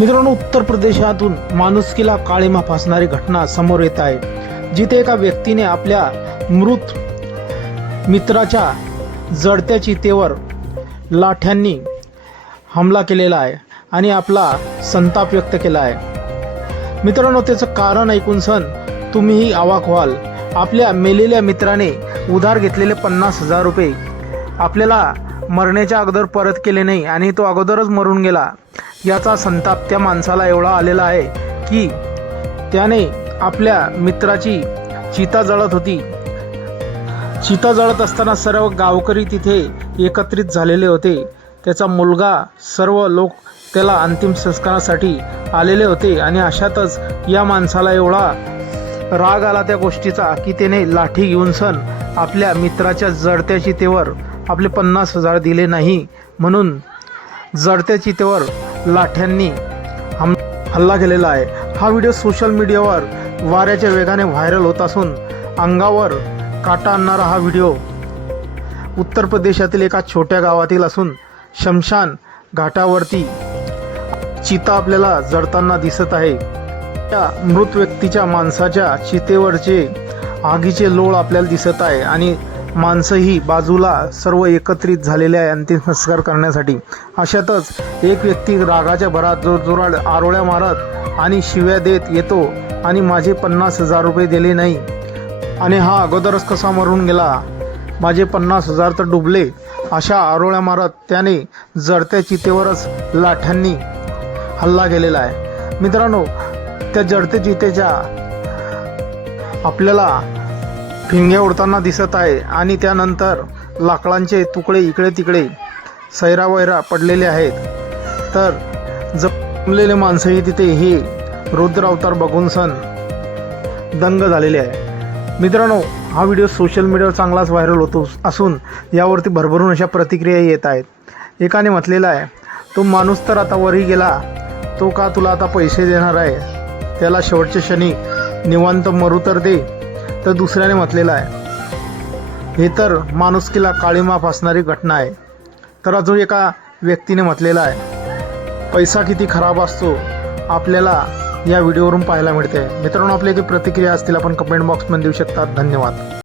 मित्रांनो उत्तर प्रदेशातून माणुसकीला काळीमा फासणारी घटना समोर येत आहे जिथे एका व्यक्तीने आपल्या मृत मित्राच्या जडत्या चितेवर लाठ्यांनी हमला केलेला आहे आणि आपला संताप व्यक्त केला आहे. मित्रांनो त्याचं कारण ऐकून सण तुम्हीही आवाक व्हाल. आपल्या मेलेल्या मित्राने उधार घेतलेले पन्नास हजार रुपये. आपल्याला मरण्याच्या अगोदर परत केले नाही आणि तो अगोदरच मरून गेला. याचा संताप त्या माणसाला एवढा आलेला आहे की त्याने आपल्या मित्राची चिता जळत होती. चिता जळत असताना सर्व गावकरी तिथे एकत्रित झालेले होते. त्याचा मुलगा सर्व लोक त्याला अंतिम संस्कारासाठी आलेले होते आणि अशातच या माणसाला एवढा राग आला त्या गोष्टीचा की त्याने लाठी घेऊन सण आपल्या मित्राच्या जडत्या चितेवर आपले पन्नास हजार दिले नाही म्हणून जडत्या चितेवर लाठ्यांनी हम हल्ला केलेला आहे. हा व्हिडिओ सोशल मीडियावर वाऱ्याच्या वेगाने व्हायरल होत असून अंगावर काटा आणणारा हा व्हिडिओ उत्तर प्रदेशातील एका छोट्या गावातील असून शमशान घाटावरती चिता आपल्याला जडताना दिसत आहे. त्या मृत व्यक्तीच्या माणसाच्या चितेवरचे आगीचे लोळ आपल्याला दिसत आहे आणि माणसंही बाजूला सर्व एकत्रित झालेले आहे अंतिम संस्कार करण्यासाठी. अशातच एक व्यक्ती रागाच्या भरात जोरजोराड आरोळ्या मारत आणि शिव्या देत येतो आणि माझे पन्नास हजार रुपये दिले नाही आणि हा अगोदरच कसा मरून गेला? माझे पन्नास हजार तर डुबले. अशा आरोळ्या मारत त्याने जडत्या चितेवरच लाठ्यांनी हल्ला केलेला आहे. मित्रांनो त्या जडत्या चितेच्या आपल्याला फिंग्या उडताना दिसत आहे आणि त्यानंतर लाकडांचे तुकडे इकडे तिकडे सैरावैरा पडलेले आहेत. तर जमलेले माणसंही तिथे हे रुद्र अवतार बघून सण दंग झालेले आहे. मित्रांनो हा व्हिडिओ सोशल मीडियावर चांगलाच व्हायरल होतो असून यावरती भरभरून अशा प्रतिक्रिया येत आहेत. एकाने म्हटलेलं आहे तो माणूस तर आता वरी गेला. तो का तुला आता पैसे देणार आहे? त्याला शेवटच्या क्षणी निवांत मरू तर दे. तर दुसऱ्याने म्हटलेलं आहे. हे तर माणुसकीला काळीमाप असणारी घटना आहे. तर अजून एका व्यक्तीने म्हटलेलं आहे पैसा किती खराब असतो आपल्याला या व्हिडिओवरून पाहायला मिळते. मित्रांनो आपल्या जी प्रतिक्रिया असतील आपण कमेंट बॉक्समध्ये देऊ शकतात धन्यवाद.